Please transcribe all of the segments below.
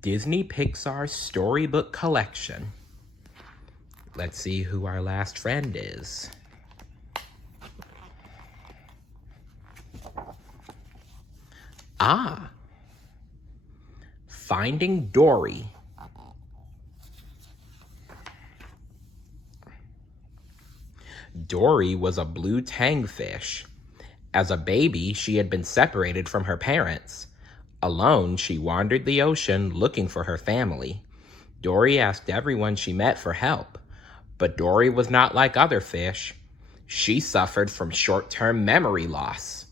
Disney Pixar Storybook Collection. Let's see who our last friend is. Ah, Finding Dory. Dory was a blue tang fish. As a baby, she had been separated from her parents. Alone, she wandered the ocean looking for her family. Dory asked everyone she met for help, but Dory was not like other fish. She suffered from short-term memory loss.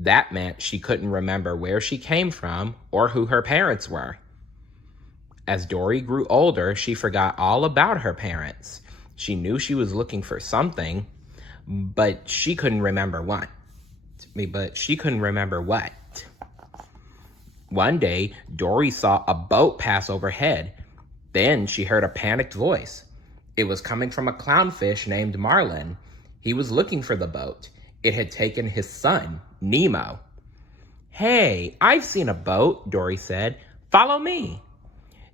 That meant she couldn't remember where she came from or who her parents were. As Dory grew older, she forgot all about her parents. She knew she was looking for something, but she couldn't remember what. One day, Dory saw a boat pass overhead. Then she heard a panicked voice. It was coming from a clownfish named Marlin. He was looking for the boat. It had taken his son, Nemo. "Hey, I've seen a boat," Dory said. "Follow me."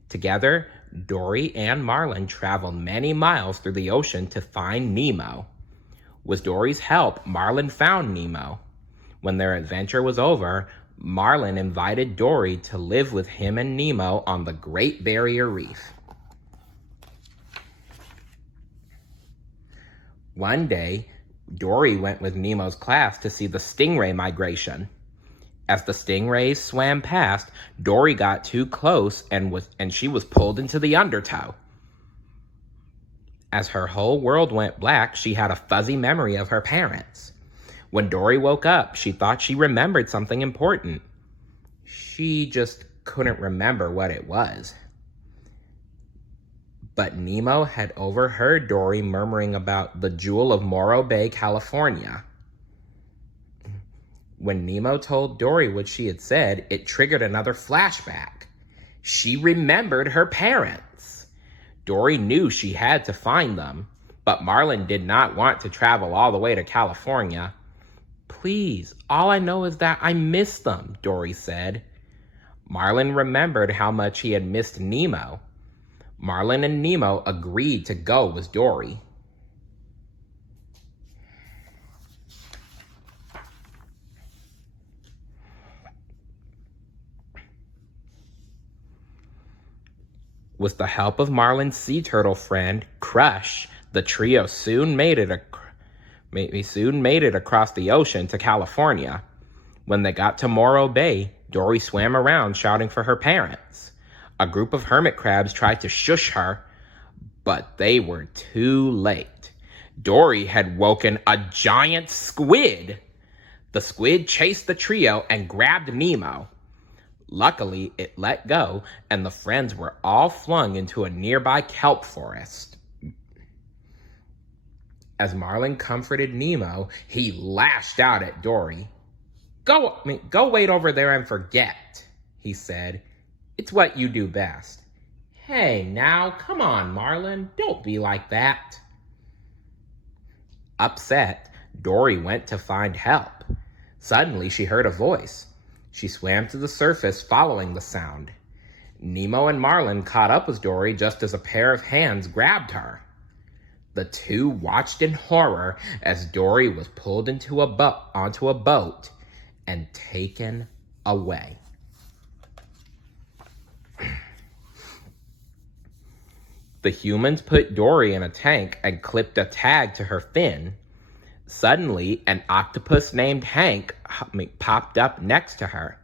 Together, Dory and Marlin traveled many miles through the ocean to find Nemo. With Dory's help, Marlin found Nemo. When their adventure was over, Marlin invited Dory to live with him and Nemo on the Great Barrier Reef. One day, Dory went with Nemo's class to see the stingray migration. As the stingrays swam past, Dory got too close and she was pulled into the undertow. As her whole world went black, she had a fuzzy memory of her parents. When Dory woke up, she thought she remembered something important. She just couldn't remember what it was. But Nemo had overheard Dory murmuring about the Jewel of Morro Bay, California. When Nemo told Dory what she had said, it triggered another flashback. She remembered her parents. Dory knew she had to find them, but Marlin did not want to travel all the way to California. "Please, all I know is that I miss them," Dory said. Marlin remembered how much he had missed Nemo. Marlin and Nemo agreed to go with Dory. With the help of Marlin's sea turtle friend, Crush, the trio soon made it across the ocean to California. When they got to Morro Bay, Dory swam around shouting for her parents. A group of hermit crabs tried to shush her, but they were too late. Dory had woken a giant squid. The squid chased the trio and grabbed Nemo. Luckily, it let go, and the friends were all flung into a nearby kelp forest. As Marlin comforted Nemo, he lashed out at Dory. Go wait over there and forget," he said. "It's what you do best." "Hey, now, come on, Marlin. Don't be like that." Upset, Dory went to find help. Suddenly, she heard a voice. She swam to the surface, following the sound. Nemo and Marlin caught up with Dory just as a pair of hands grabbed her. The two watched in horror as Dory was pulled onto a boat and taken away. The humans put Dory in a tank and clipped a tag to her fin. Suddenly, an octopus named Hank popped up next to her.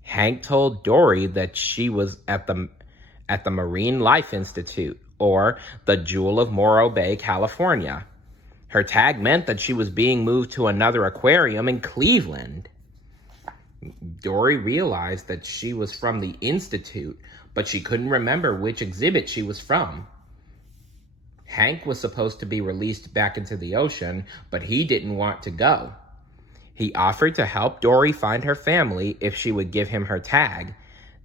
Hank told Dory that she was at the Marine Life Institute, or the Jewel of Morro Bay, California. Her tag meant that she was being moved to another aquarium in Cleveland. Dory realized that she was from the Institute, but she couldn't remember which exhibit she was from. Hank was supposed to be released back into the ocean, but he didn't want to go. He offered to help Dory find her family if she would give him her tag.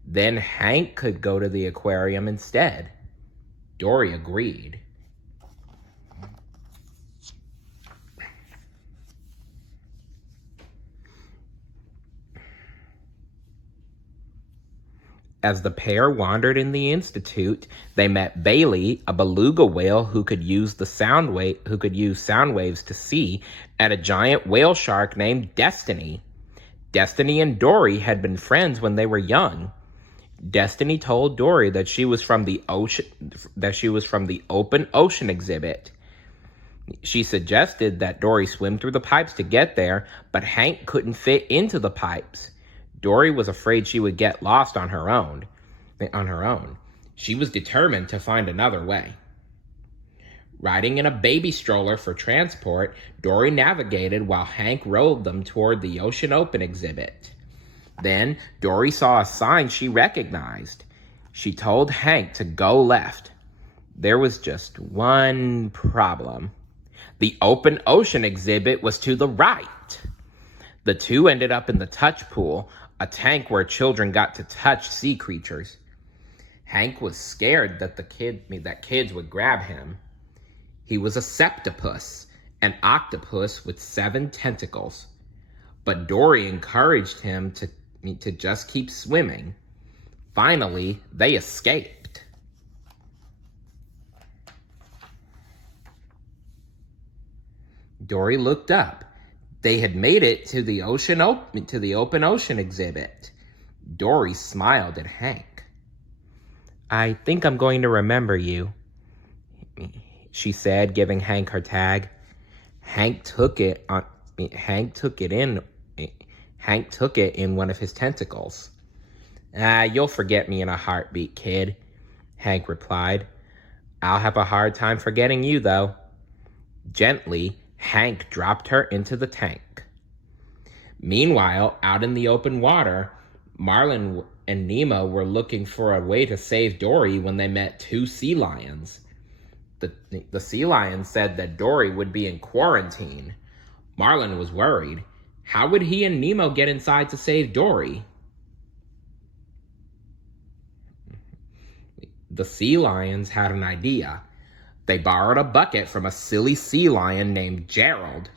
Then Hank could go to the aquarium instead. Dory agreed. As the pair wandered in the institute, they met Bailey, a beluga whale who could use sound waves to see, and a giant whale shark named Destiny. Destiny and Dory had been friends when they were young. Destiny told Dory that she was from the open ocean exhibit. She suggested that Dory swim through the pipes to get there, but Hank couldn't fit into the pipes. Dory was afraid she would get lost on her own. She was determined to find another way. Riding in a baby stroller for transport, Dory navigated while Hank rowed them toward the Ocean Open exhibit. Then Dory saw a sign she recognized. She told Hank to go left. There was just one problem. The open ocean exhibit was to the right. The two ended up in the touch pool, a tank where children got to touch sea creatures. Hank was scared that kids would grab him. He was a septopus, an octopus with 7 tentacles. But Dory encouraged him to just keep swimming. Finally, they escaped. Dory looked up. They had made it to the open ocean exhibit. Dory smiled at Hank. "I think I'm going to remember you," she said, giving Hank her tag. Hank took it in one of his tentacles. "You'll forget me in a heartbeat, kid," Hank replied. "I'll have a hard time forgetting you, though." Gently, Hank dropped her into the tank. Meanwhile, out in the open water, Marlin and Nemo were looking for a way to save Dory when they met 2 sea lions. The sea lions said that Dory would be in quarantine. Marlin was worried. How would he and Nemo get inside to save Dory? The sea lions had an idea. They borrowed a bucket from a silly sea lion named Gerald.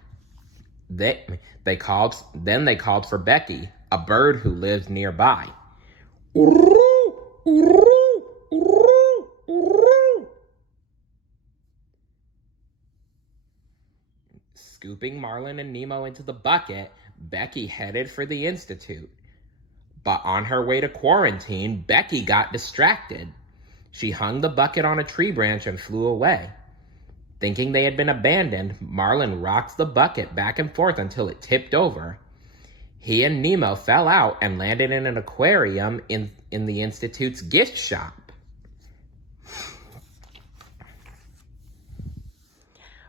Then they called for Becky, a bird who lived nearby. Scooping Marlin and Nemo into the bucket, Becky headed for the institute. But on her way to quarantine, Becky got distracted. She hung the bucket on a tree branch and flew away. Thinking they had been abandoned, Marlin rocked the bucket back and forth until it tipped over. He and Nemo fell out and landed in an aquarium in the Institute's gift shop.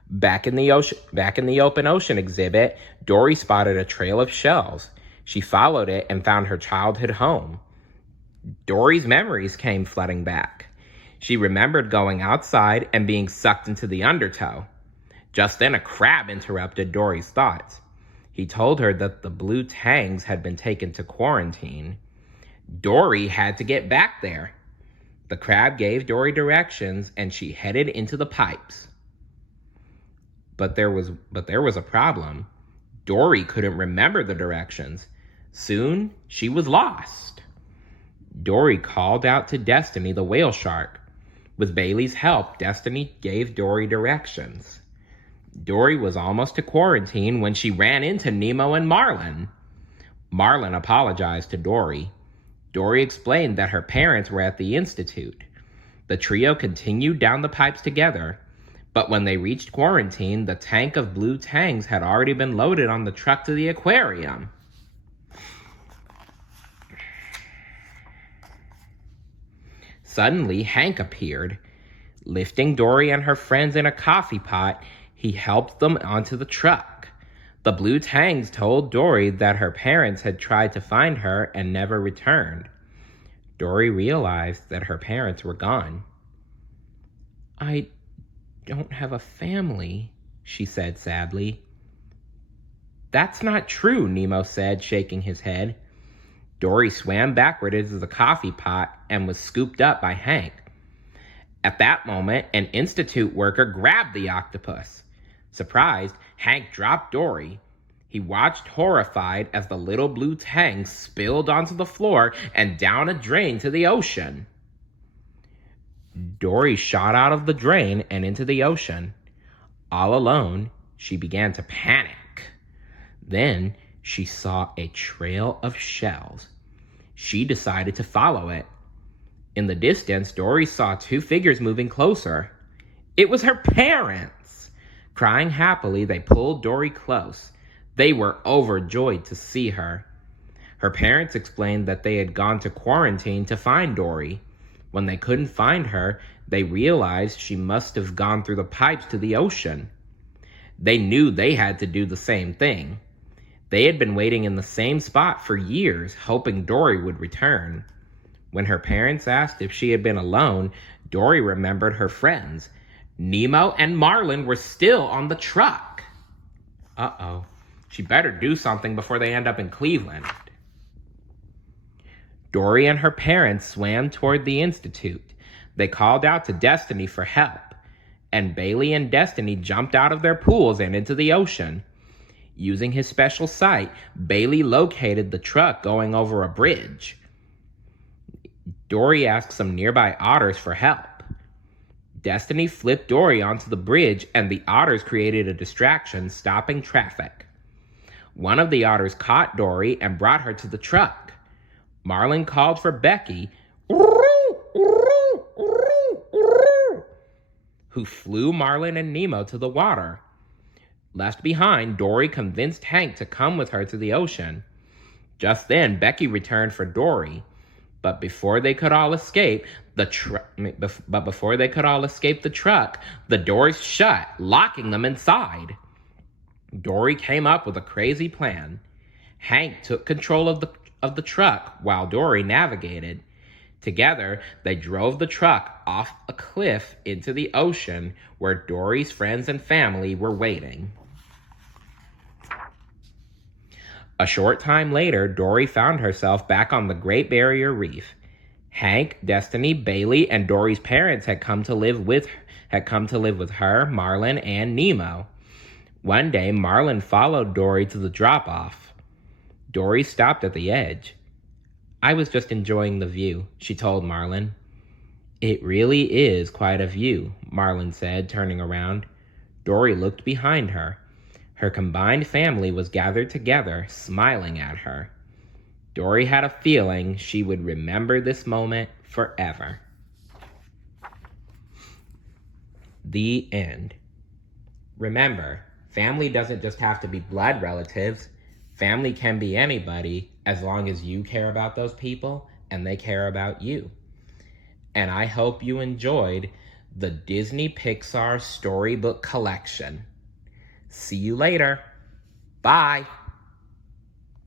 Back in the open ocean exhibit, Dory spotted a trail of shells. She followed it and found her childhood home. Dory's memories came flooding back. She remembered going outside and being sucked into the undertow. Just then, a crab interrupted Dory's thoughts. He told her that the blue tangs had been taken to quarantine. Dory had to get back there. The crab gave Dory directions, and she headed into the pipes. But there was a problem. Dory couldn't remember the directions. Soon, she was lost. Dory called out to Destiny, the whale shark. With Bailey's help, Destiny gave Dory directions. Dory was almost to quarantine when she ran into Nemo and Marlin. Marlin apologized to Dory. Dory explained that her parents were at the institute. The trio continued down the pipes together, but when they reached quarantine, the tank of blue tangs had already been loaded on the truck to the aquarium. Suddenly, Hank appeared. Lifting Dory and her friends in a coffee pot, he helped them onto the truck. The blue tangs told Dory that her parents had tried to find her and never returned. Dory realized that her parents were gone. "I don't have a family," she said sadly. "That's not true," Nemo said, shaking his head. Dory swam backward into the coffee pot and was scooped up by Hank. At that moment, an institute worker grabbed the octopus. Surprised, Hank dropped Dory. He watched horrified as the little blue tank spilled onto the floor and down a drain to the ocean. Dory shot out of the drain and into the ocean. All alone, she began to panic. Then she saw a trail of shells. She decided to follow it. In the distance, Dory saw two figures moving closer. It was her parents. Crying happily, they pulled Dory close. They were overjoyed to see her. Her parents explained that they had gone to quarantine to find Dory. When they couldn't find her, they realized she must have gone through the pipes to the ocean. They knew they had to do the same thing. They had been waiting in the same spot for years, hoping Dory would return. When her parents asked if she had been alone, Dory remembered her friends. Nemo and Marlin were still on the truck. Uh-oh. She better do something before they end up in Cleveland. Dory and her parents swam toward the Institute. They called out to Destiny for help, and Bailey and Destiny jumped out of their pools and into the ocean. Using his special sight, Bailey located the truck going over a bridge. Dory asked some nearby otters for help. Destiny flipped Dory onto the bridge, and the otters created a distraction, stopping traffic. One of the otters caught Dory and brought her to the truck. Marlin called for Becky, who flew Marlin and Nemo to the water. Left behind, Dory convinced Hank to come with her to the ocean. Just then, Becky returned for Dory. But before they could all escape the truck, the doors shut, locking them inside. Dory came up with a crazy plan. Hank took control of the truck while Dory navigated. Together, they drove the truck off a cliff into the ocean where Dory's friends and family were waiting. A short time later, Dory found herself back on the Great Barrier Reef. Hank, Destiny, Bailey, and Dory's parents had come to live with her, Marlin, and Nemo. One day, Marlin followed Dory to the drop-off. Dory stopped at the edge. "I was just enjoying the view," she told Marlin. "It really is quite a view," Marlin said, turning around. Dory looked behind her. Her combined family was gathered together, smiling at her. Dory had a feeling she would remember this moment forever. The end. Remember, family doesn't just have to be blood relatives. Family can be anybody as long as you care about those people and they care about you. And I hope you enjoyed the Disney Pixar Storybook collection. See you later. Bye.